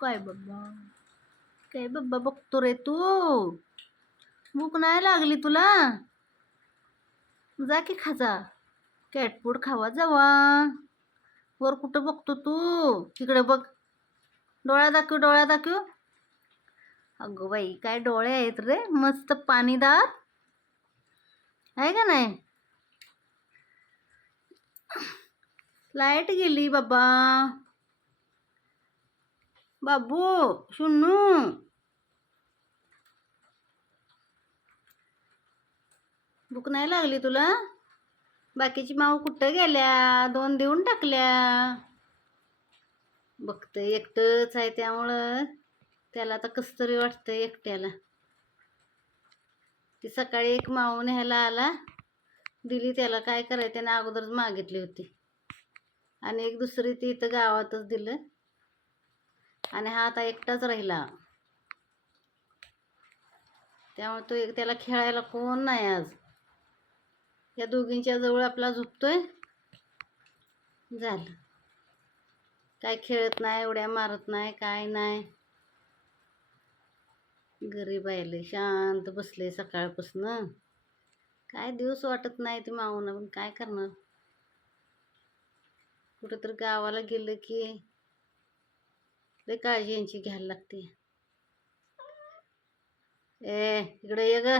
काय बाबा? काय बाबा बघतो रे तू? भूक नाही लागली तुला? जा की खाजा. कॅटफूड खावा जावा. वर कुठं बघतो तू? तिकडे बघ. डोळ्या दाखव डोळ्या दाखव. अगं बाई काय डोळे आहेत रे? मस्त पाणीदार. आहे का नाही? लाइट गेली बाबा. बाबू शुन्नू भूक नाही लागली तुला? बाकीची माऊ कुठं गेल्या? दोन देऊन टाकल्या. बघतं एकटंच आहे त्यामुळं त्याला आता कसं तरी वाटतं एकट्याला. ती सकाळी एक माऊ न्यायला आला. दिली त्याला काय करायचं त्याने अगोदरच मागितली होती. आणि एक दुसरी ती इथं गावातच दिलं. आणि हा आता एकटाच राहिला. त्यामुळे तो एक त्याला खेळायला कोण नाही आज. या दोघींच्या जवळ आपला झोपतोय झालं. काय खेळत नाही उड्या मारत नाही काय नाही. गरीब आहे शांत बसले सकाळपासून. काय दिवस वाटत नाही ते मावून पण काय करणार? कुठं तर गावाला गेलं की लय काळजी यांची घ्यायला लागते. ए इकडे ये ग.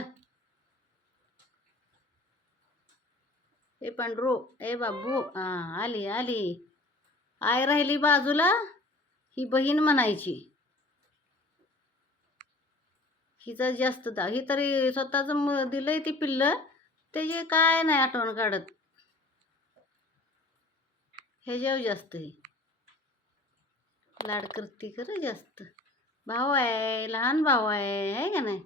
ए पांडरू ए बाबू. हा आली आली. आय राहिली बाजूला? ही बहीण म्हणायची. हिचा जास्त दा ही तरी स्वतःच दिलंय ती पिल्लं. त्याचे काय नाही आठवण काढत. ह्याच्यावर जास्त आहे. लाड करते खरं जास्त. भाऊ आहे लहान भाऊ आहे आहे का नाही?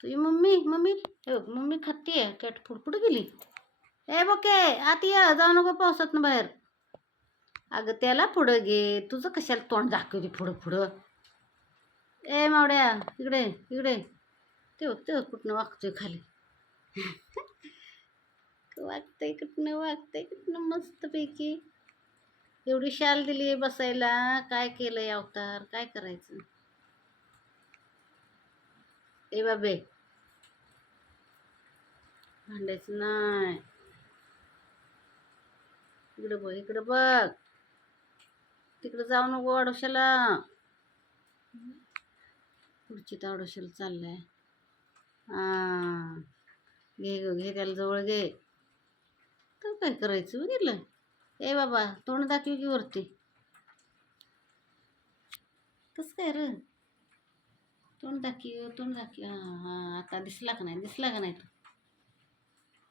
तुझी मम्मी मम्मी मम्मी खाती आहे खाते कॅट फुडफुड गेली. ए बोके आत ये जाऊ नको पावसात बाहेर. अगं त्याला पुढं घे. तुझं कशाला तोंड दाखवते पुढं पुढं? ए मावड्या इकडे इकडे ते बघ ते बघ कुठनं वागतोय खाली. वागतंय कुठनं वागतंय कुठनं मस्तपैकी. एवढी शाल दिली बसायला. काय केलंय अवतार? काय करायचं? ए बाबे. भांडायचं नाही. इकडे बघ इकडे बघ. तिकडे जाऊ नको आडोशाला पुढची तर आडोशाला चाललाय. हा घे ग घे त्याला जवळ घे. तर काय करायचं बघितलं? ए बाबा तोंड दाखव की वरती. कसं काय र? तोंड दाखव तोंड दाखव. हां हां आता दिसला का नाही? दिसला का नाही तू?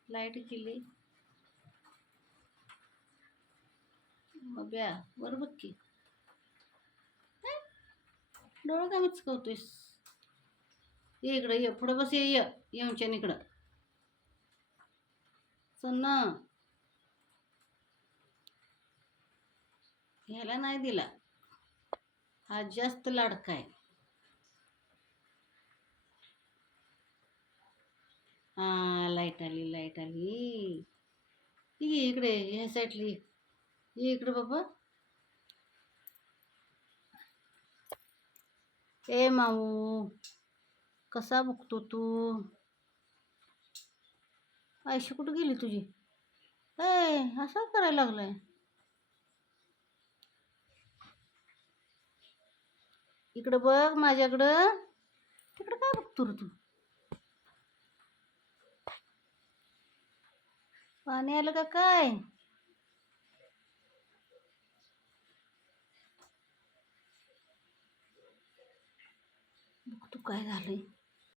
लाइट गेली. बब्या वर बघ की. डोळं का मिचकवतोयस ये इकडं ये पुढं बस ये ये. इकडं. ना ह्याला नाही दिला. हा जास्त लाडका आहे. हा लाइट आली लाइट आली. इकडे ह्या साईडली इकडे बाबा. ए माऊ कसा बघतो तू? आयशी कुठं गेली तुझी? ए असं करायला लागलाय. इकडं बघ माझ्याकडं. तिकडं काय बघतो रे तू? पाणी आलं का काय? बघ तू काय झालंय.